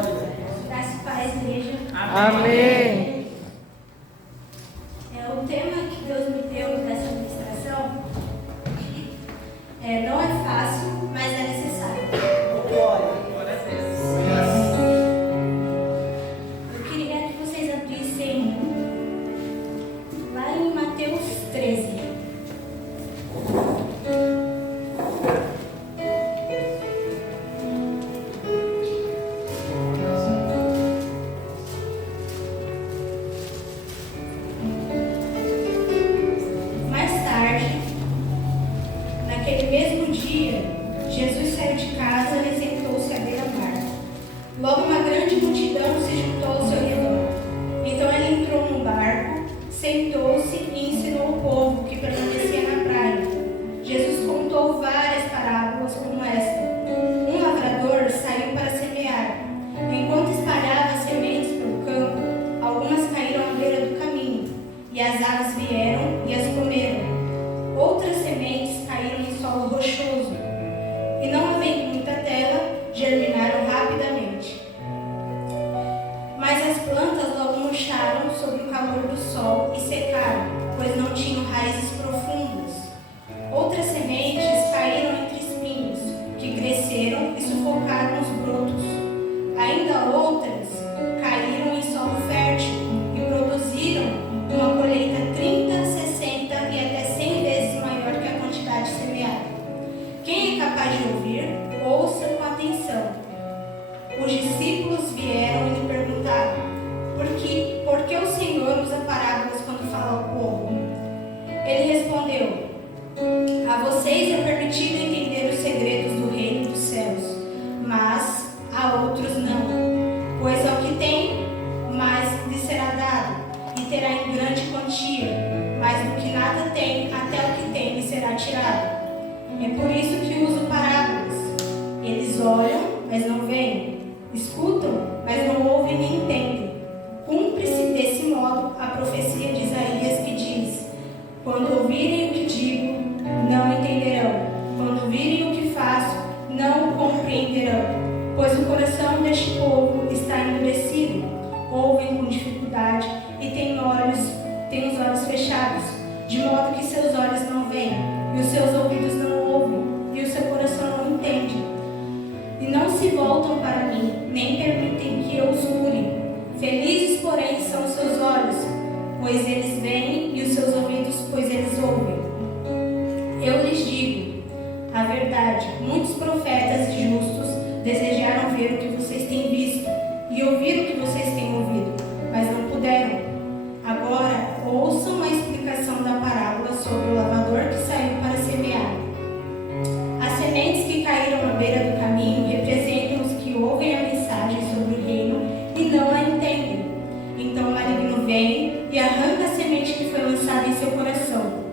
Graça e paz, igreja. Amém. O tema que Deus me deu dessa ministração não é fácil, mas é necessário. Eu queria que vocês abrissem lá em Mateus 13. Naquele mesmo dia, Jesus saiu de casa e sentou-se à beira-mar. Logo uma grande multidão se juntou ao seu redor. Então ele entrou num barco, sentou-se e ensinou o povo que permanecia na praia. Jesus contou várias parábolas como esta. Um lavrador saiu para semear. Enquanto espalhava as sementes pelo campo, algumas caíram à beira do caminho, e as aves vieram e as comeram. Outras sementes caíram em solo rochoso, e não havendo muita terra, germinaram rapidamente. Mas as plantas logo murcharam sob o calor do sol e secaram, pois não tinham raízes profundas. Outras sementes caíram entre espinhos, que cresceram e sufocaram os brotos. Ainda outras caíram em solo fértil e produziram uma colheita 30, 60 e até 100 vezes maior que a quantidade semeada. Quem é capaz de ouvir, ouça com atenção. Os discípulos vieram e lhe perguntaram: por que o Senhor usa parábolas quando fala ao povo? Ele respondeu: a vocês é permitido entender os segredos do reino dos céus, mas a outros não. Pois ao que tem, mais lhe será dado, e terá em grande quantia, mas do que nada tem, até o que tem lhe será tirado. É por isso que uso parábolas. Eles olham, mas não veem, escutam, mas não ouvem nem entendem. Cumpre-se desse modo a profecia de Isaías que diz: quando ouvirem o que digo, não entenderão. Quando virem o que faço, não compreenderão. Pois o coração deste povo está endurecido, ouvem com dificuldade e têm os olhos fechados, de modo que seus olhos não veem, e os seus ouvidos não ouvem, e o seu coração não entende. E não se voltam para mim, nem permitem que eu os cure. Felizes, porém, são os seus olhos, pois eles veem, e os seus ouvidos, pois eles ouvem. Eu lhes digo a verdade: muitos profetas e justos desejaram ver o que vocês têm visto e ouvir o que vocês têm ouvido, mas não puderam. Agora, ouçam a explicação da parábola sobre o lavrador que saiu para semear. As sementes que caíram à beira do caminho representam os que ouvem a mensagem sobre o reino e não a entendem. Então o maligno vem e arranca a semente que foi lançada em seu coração.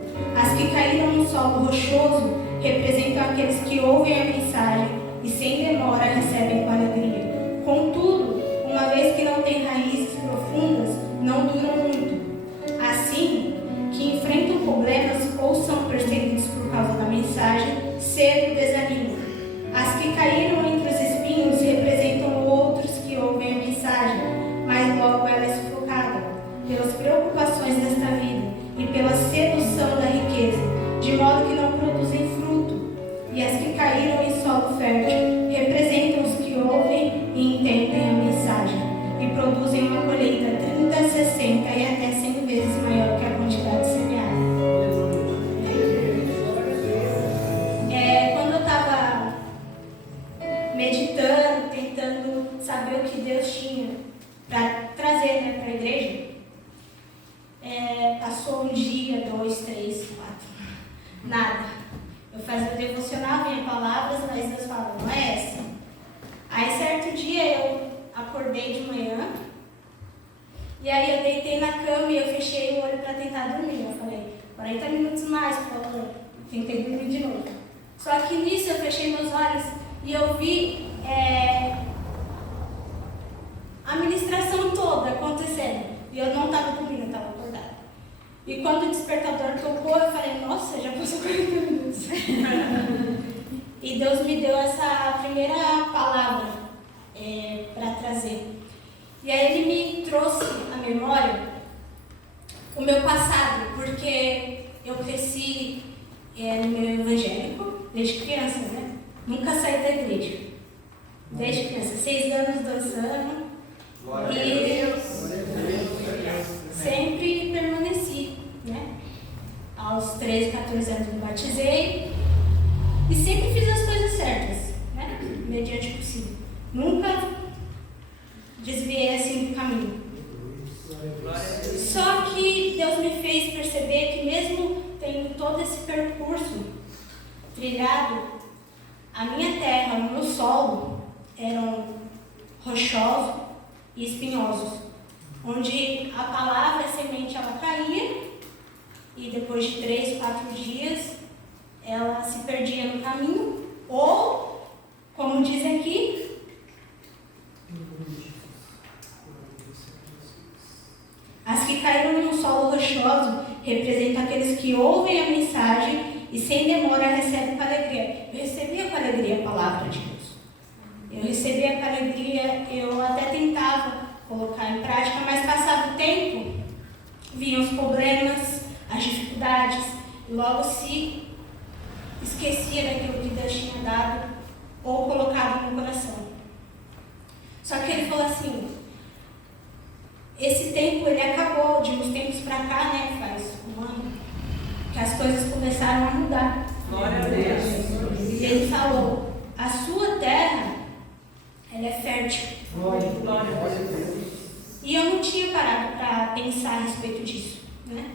As que caíram no solo rochoso representam aqueles que ouvem a mensagem e sem demora recebem com alegria. Contudo, uma vez que não têm raízes profundas, não duram muito. Assim, que enfrentam problemas ou são perseguidos por causa da mensagem, cedo desanimam. As que caíram entre os espinhos representam outros que ouvem a mensagem, mas logo ela é sufocada pelas preocupações desta vida e pela sedução da riqueza, de modo que não produzem fruto. E as que caíram em solo fértil representam os que ouvem e entendem a mensagem e produzem uma colheita 30, 60 e até 100 vezes maior que a quantidade semeada. Quando eu estava meditando, tentando saber o que Deus tinha para trazer para a igreja, passou um dia, 2, 3, 4, nada. Eu fazia o devocional, vinha palavras, mas Deus falava: não é essa. Aí certo dia eu acordei de manhã, e aí eu deitei na cama e eu fechei o olho para tentar dormir. Eu falei: 40 minutos mais, por favor. Tentei dormir de novo. Só que nisso eu fechei meus olhos e eu vi a ministração toda acontecendo. E eu não estava dormindo, eu estava acordada. E quando o despertador tocou, eu falei: nossa, já passou 40 minutos. E Deus me deu essa primeira palavra para trazer fazer. E aí ele me trouxe à memória o meu passado, porque eu cresci no meio evangélico desde criança, né? Nunca saí da igreja. Desde criança, 6 anos dançando. E sempre permaneci, né? Aos 13, 14 anos me batizei e sempre fiz as coisas certas, né? Mediante o possível. Nunca desviei assim do caminho. Só que Deus me fez perceber que mesmo tendo todo esse percurso trilhado, a minha terra, o meu solo eram rochosos e espinhosos, onde a palavra, a semente, ela caía e depois de 3, 4 dias ela se perdia no caminho, ou, como diz aqui, as que caíram no solo rochoso representam aqueles que ouvem a mensagem e sem demora recebem com alegria. Eu recebia com alegria a palavra de Deus. Eu recebia com alegria, eu até tentava colocar em prática, mas passado o tempo, vinham os problemas, as dificuldades, e logo se esquecia daquilo que Deus tinha dado ou colocado no coração. Só que ele falou assim, esse tempo ele acabou, de uns tempos para cá, né, faz um ano, que as coisas começaram a mudar. Glória a Deus. E ele falou, a sua terra, ela é fértil. Glória a Deus. E eu não tinha parado para pensar a respeito disso, né?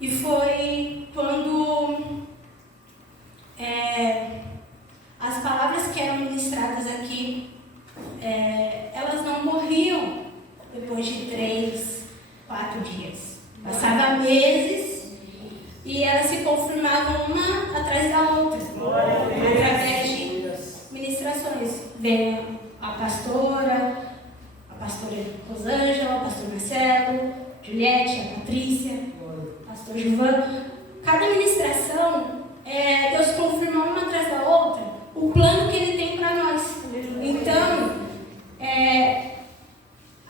E foi quando as palavras que eram ministradas aqui, elas não morriam depois de 3, 4 dias. Passava meses e elas se confirmavam uma atrás da outra, através de ministrações. Veio a pastora Rosângela, o pastor Marcelo, Juliette, a Patrícia, o pastor Gilvan. Cada ministração, Deus confirma uma atrás da outra o plano que Ele tem para nós. Então,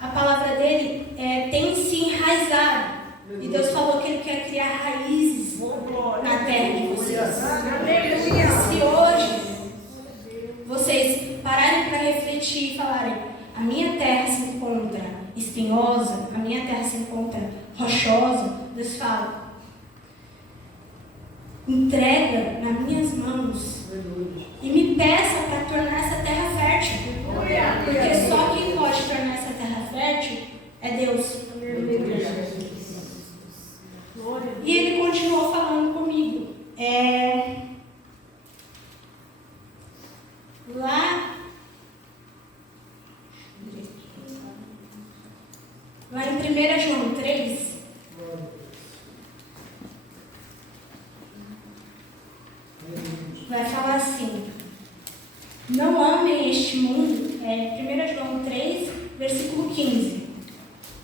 a palavra dele tem se enraizado. E Deus falou que Ele quer criar raízes na terra de vocês. Se hoje vocês pararem para refletir e falarem, a minha terra se encontra espinhosa, a minha terra se encontra rochosa, Deus fala, entrega nas minhas mãos e me peça para tornar essa terra fértil. Porque só quem pode tornar essa terra fértil é Deus. E ele continuou falando comigo. Lá em 1 João 3, vai falar assim, não amem este mundo, 1 João 3, versículo 15,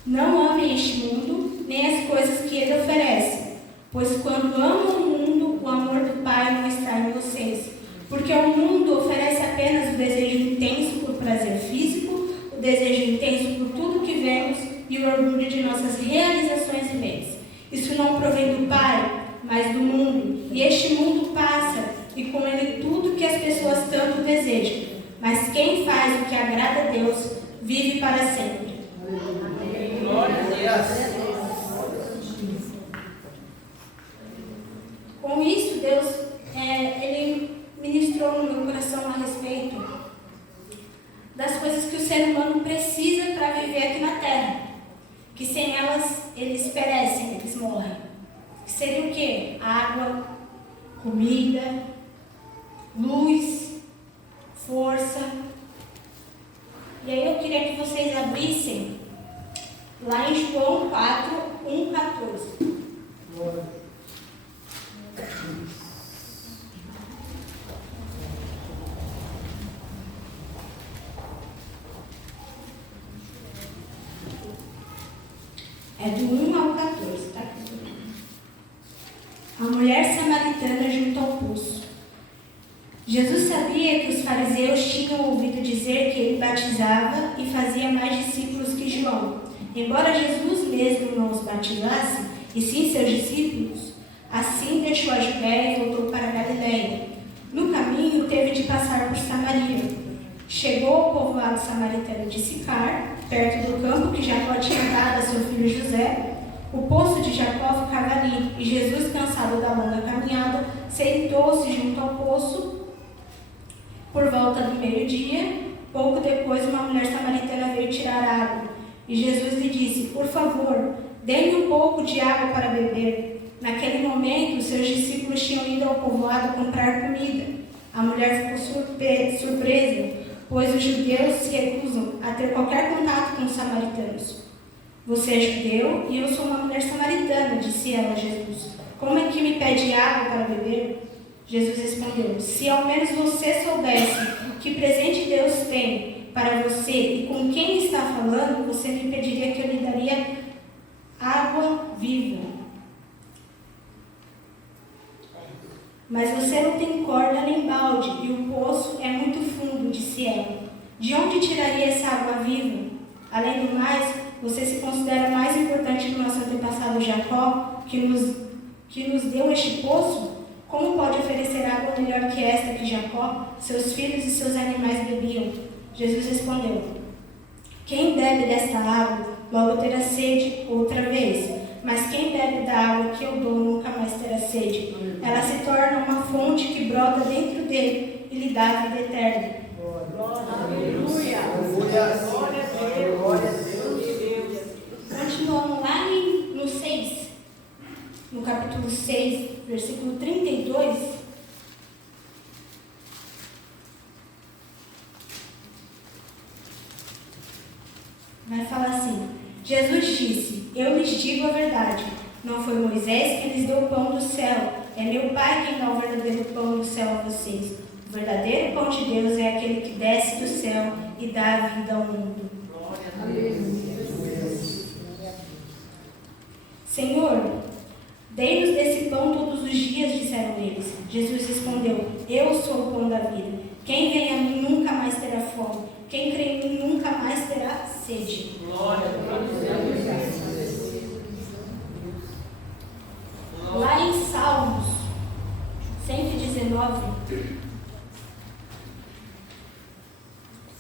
não amem este mundo, nem as coisas que ele oferece, pois quando amam o mundo, o amor do Pai não está em vocês, porque o mundo oferece apenas o desejo intenso por prazer físico, o desejo intenso por tudo que vemos e o orgulho de nossas realizações e bens. Isso não provém do Pai, mas do mundo, e este mundo passa, e com ele tudo que as pessoas tanto desejam. Mas quem faz o que agrada a Deus, vive para sempre. Glória a Deus. Com isso, Deus, Ele ministrou no meu coração a respeito das coisas que o ser humano precisa para viver aqui na Terra. Que sem elas, eles perecem, eles morrem. Que seria o quê? Água, comida, luz, força. E aí eu queria que vocês abrissem lá em João 4, 1, 14. É do 1 ao 14, tá? A mulher samaritana junto ao poço. Jesus sabia que os fariseus tinham ouvido dizer que ele batizava e fazia mais Embora Jesus mesmo não os batizasse, e sim seus discípulos, assim deixou a Judéia e voltou para a Galiléia. No caminho, teve de passar por Samaria. Chegou ao povoado samaritano de Sicar, perto do campo que Jacó tinha dado a seu filho José. O poço de Jacó ficava ali, e Jesus, cansado da longa caminhada, sentou-se junto ao poço por volta do meio-dia. Pouco depois, uma mulher samaritana veio tirar água, e Jesus lhe disse: por favor, dê-me um pouco de água para beber. Naquele momento, seus discípulos tinham ido ao povoado comprar comida. A mulher ficou surpresa, pois os judeus se recusam a ter qualquer contato com os samaritanos. Você é judeu e eu sou uma mulher samaritana, disse ela a Jesus. Como é que me pede água para beber? Jesus respondeu: se ao menos você soubesse que presente Deus tem para você e com quem está falando, você me pediria que eu lhe daria água viva. Mas você não tem corda nem balde, e o poço é muito fundo, disse ela. De onde tiraria essa água viva? Além do mais, você se considera mais importante que o nosso antepassado Jacó, que nos deu este poço? Como pode oferecer água melhor que esta que Jacó, seus filhos e seus animais bebiam? Jesus respondeu: quem bebe desta água, logo terá sede outra vez. Mas quem bebe da água que eu dou, nunca mais terá sede. Ela se torna uma fonte que brota dentro dele e lhe dá a vida eterna. Aleluia. Glória a Deus. Continuamos lá no 6, no capítulo 6, versículo 32. Vai falar assim: Jesus disse: eu lhes digo a verdade. Não foi Moisés que lhes deu o pão do céu. É meu Pai quem dá o verdadeiro pão do céu a vocês. O verdadeiro pão de Deus é aquele que desce do céu e dá a vida ao mundo. Senhor, dei-nos desse pão todos os dias, disseram eles. Jesus respondeu: eu sou o pão da vida. Quem vem a mim nunca mais terá fome. Quem crê em mim nunca mais terá sede. Glória a Deus. Lá em Salmos 119,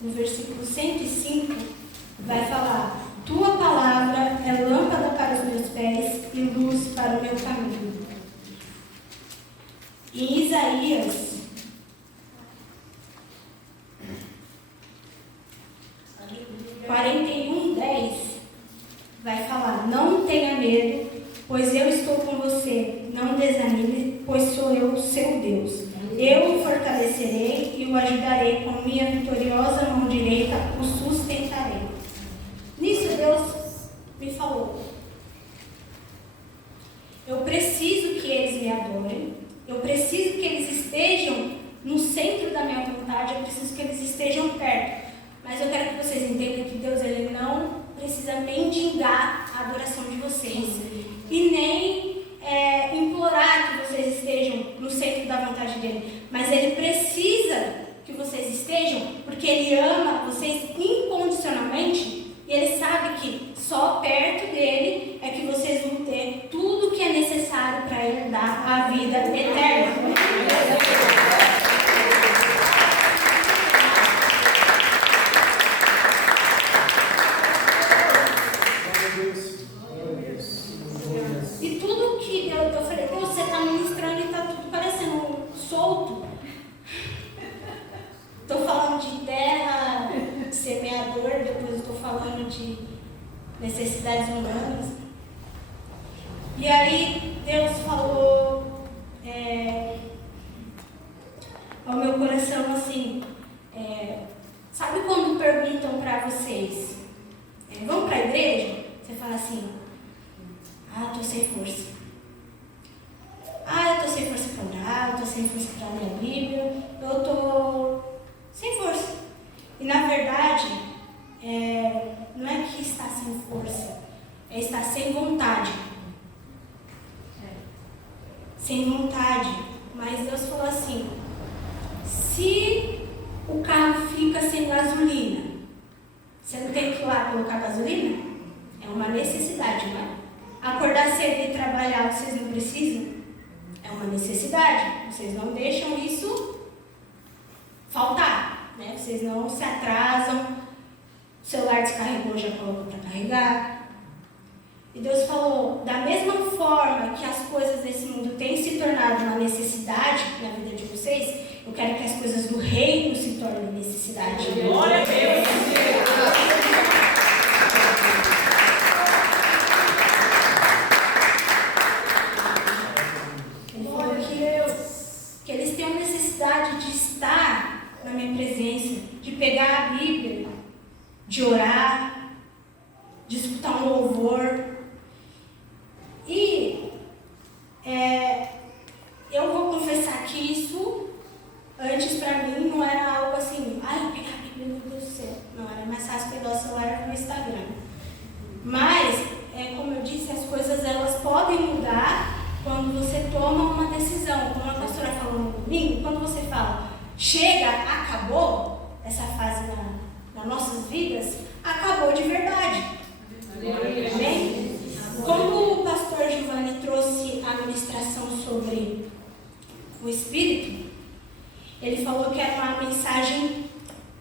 no versículo 105, vai falar: tua palavra é lâmpada para os meus pés e luz para o meu caminho. Em Isaías 41:10 vai falar: não tenha medo, pois eu estou com você. Não desanime, pois sou eu, seu Deus. Eu o fortalecerei e o ajudarei com minha vitoriosa mão direita, o sustentarei. Nisso Deus me falou: eu preciso que eles me adorem, eu preciso que eles estejam no centro da minha vontade, eu preciso que eles estejam perto. Mas eu quero que vocês entendam que Deus, ele não precisa mendigar a adoração de vocês e nem implorar que vocês estejam no centro da vontade dele, mas ele precisa que vocês estejam porque ele ama vocês incondicionalmente e ele sabe que só perto dele é que vocês vão ter tudo que é necessário para ele dar a vida eterna. E tudo que eu falei, você está ministrando e está tudo parecendo solto. Estou falando de terra, semeador, depois estou falando de necessidades humanas. E aí Deus falou ao meu coração assim, sabe quando perguntam para vocês, vamos para a igreja? Você fala assim: estou sem força. Eu estou sem força para orar, eu estou sem força para ler a Bíblia, eu estou sem força. E na verdade, não é que está sem força, é estar sem vontade. Sem vontade. Mas Deus falou assim: se o carro fica sem gasolina, você não tem que ir lá colocar gasolina? É uma necessidade, não é? Acordar cedo e trabalhar, vocês não precisam? É uma necessidade. Vocês não deixam isso faltar, né? Vocês não se atrasam. O celular descarregou, já coloca para carregar. E Deus falou, da mesma forma que as coisas desse mundo têm se tornado uma necessidade na vida de vocês, eu quero que as coisas do reino se tornem necessidade. Glória a Deus! Ele falou que eles têm a necessidade de estar na minha presença, de pegar a Bíblia, de orar, de escutar um louvor. E eu vou confessar que isso, antes para mim, não era algo assim, ai, pegar a Bíblia, meu Deus do céu. Não, era mais fácil pegar o celular no Instagram. Mas, como eu disse, as coisas elas podem mudar quando você toma uma decisão. Como a pastora falou no domingo, quando você fala, chega, acabou, essa fase nas nossas vidas, acabou de verdade. Amém? Quando o pastor Giovanni trouxe a ministração sobre o Espírito, ele falou que era uma mensagem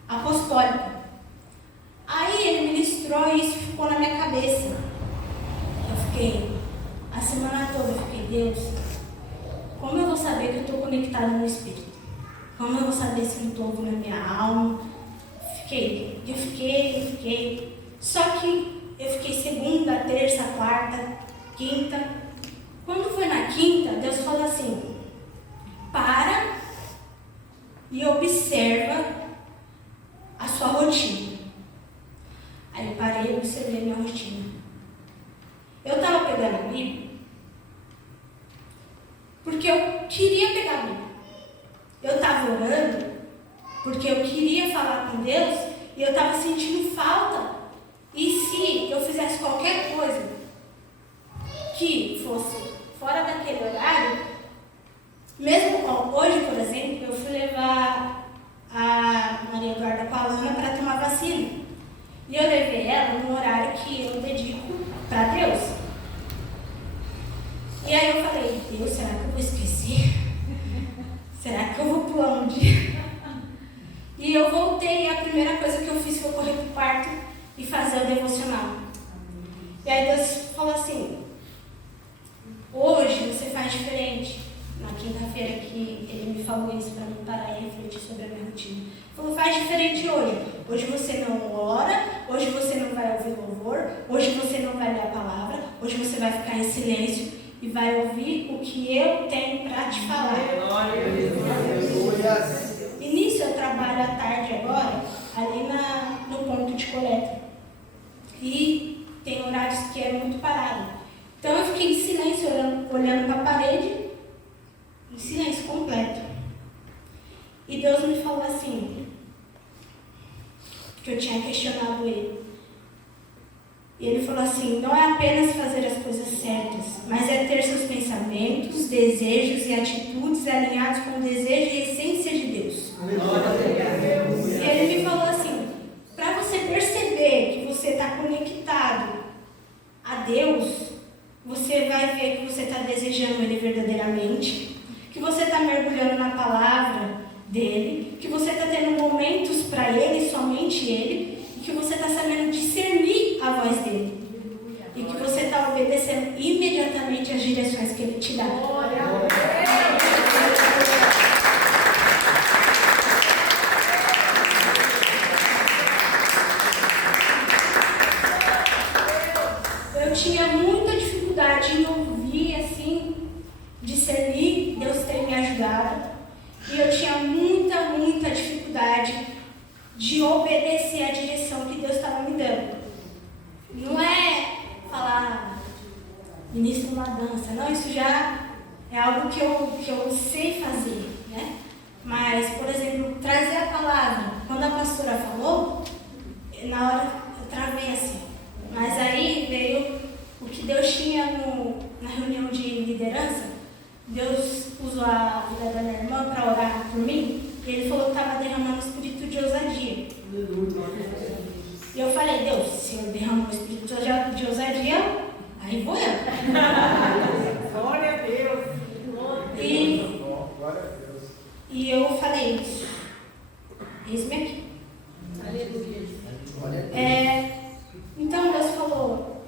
apostólica. Aí ele ministrou e isso ficou na minha cabeça. Eu fiquei, a semana toda, eu fiquei, Deus, como eu vou saber que eu estou conectada no Espírito? Como eu vou saber se eu estou ouvindo a minha alma? Eu fiquei. Só que eu fiquei segunda, terça, quarta, quinta. Quando foi na quinta, Deus falou assim, para e observa a sua rotina. Aí eu parei e observei a minha rotina. Eu estava pegando a Bíblia porque eu queria pegar a Bíblia. Eu estava orando porque eu queria falar com Deus e eu estava sentindo falta. E se eu fizesse qualquer coisa que fosse fora daquele horário, mesmo hoje, por exemplo, eu fui levar a Maria Eduarda com a Lana para tomar vacina. E eu levei ela no horário que eu dedico para Deus. E aí eu falei, Deus, será que eu vou esquecer? Será que eu vou pular um dia? E eu voltei e a primeira coisa que eu fiz foi correr para o quarto e fazer o devocional. E aí Deus falou assim, hoje você faz diferente. Na quinta-feira que ele me falou isso para mim parar e refletir sobre a minha rotina. Ele falou, faz diferente hoje. Hoje você não ora, hoje você não vai ouvir louvor, hoje você não vai ler a palavra, hoje você vai ficar em silêncio e vai ouvir o que eu tenho para te falar. E nisso eu trabalho à tarde agora, ali no ponto de coleta. E tem horários que é muito parado. Então eu fiquei em silêncio, olhando para a parede, em silêncio completo. E Deus me falou assim, que eu tinha questionado ele. E ele falou assim, não é apenas fazer as coisas certas, mas é ter seus pensamentos, desejos e atitudes alinhados com o desejo e essência de Deus. E ele me falou assim, para você perceber que você está conectado a Deus, você vai ver que você está desejando Ele verdadeiramente, que você está mergulhando na palavra dEle, que você está tendo momentos para Ele, somente Ele, e que você está sabendo discernir a voz dEle. E que você está obedecendo imediatamente as direções que Ele te dá. Eu tinha muita dificuldade em ouvir, assim, discernir, Deus tem me ajudado. E eu tinha muita dificuldade de obedecer a direção que Deus estava me dando. Não é falar, ministra uma dança, não, isso já é algo que eu sei fazer, né? Mas, por exemplo, trazer a palavra, quando a pastora falou, na hora eu travei assim. Mas aí veio o que Deus tinha na reunião de liderança. Deus usou a vida da minha irmã para orar por mim. E Ele falou que estava derramando um espírito de ousadia. E eu falei, Deus, se eu derramo o espírito de ousadia, aí vou eu. Glória a Deus. E eu falei, eis-me aqui. Aleluia. Então Deus falou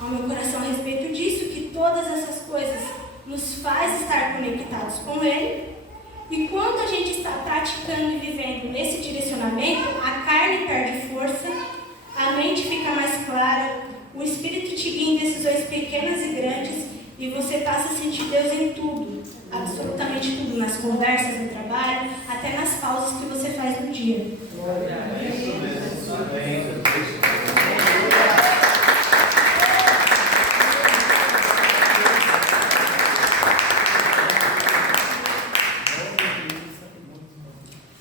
ao meu coração a respeito disso, que todas essas coisas nos faz estar conectados com Ele. E quando a gente está praticando e vivendo nesse direcionamento, a carne perde força, a mente fica mais clara, o Espírito te guia em decisões pequenas e grandes, e você passa a sentir Deus em tudo, absolutamente tudo, nas conversas, no trabalho, até nas pausas que você faz no dia.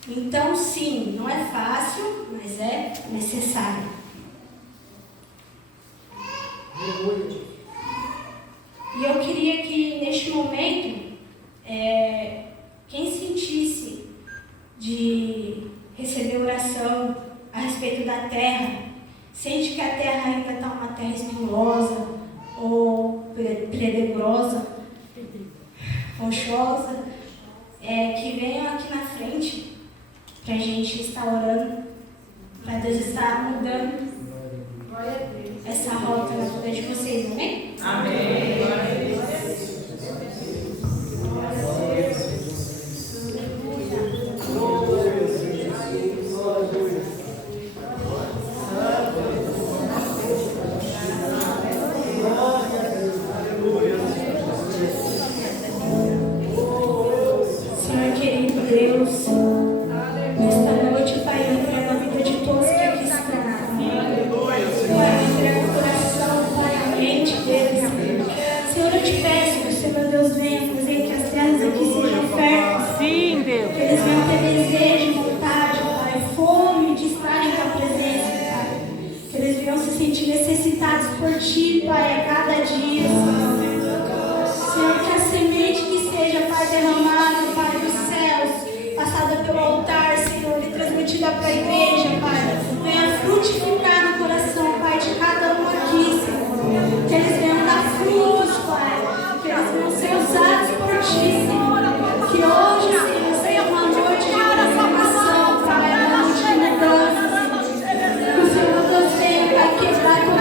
Então, sim, não é fácil, mas é necessário. E eu queria que, neste momento, quem sentisse de receber oração a respeito da terra, sente que a terra ainda está uma terra espinhosa, ou pedregosa, rochosa, que venham aqui na frente, para a gente estar orando, para Deus estar mudando essa rota na vida de vocês, amém? Amém. Glória a Deus. Senhor querido Deus, nesta noite, Pai, eu entrego a vida de todos que aqui estão. Pai, eu entrego o coração, Pai, a mente deles. Senhor, eu te peço que o Senhor Deus venha fazer que as terras aqui sejam férteis. Sim, Deus. Que eles venham ter desejo, vontade, Pai, fome de estar em tua presença, Pai. Que eles venham se sentir necessitados por ti, Pai, a cada dia, Senhor. Senhor, que a semente que seja, Pai, derramada, Pai, dos céus, passada pelo altar, Senhor, e transmitida para a igreja, Pai, venha frutificar no coração, Pai, de cada um aqui, Senhor. Que eles venham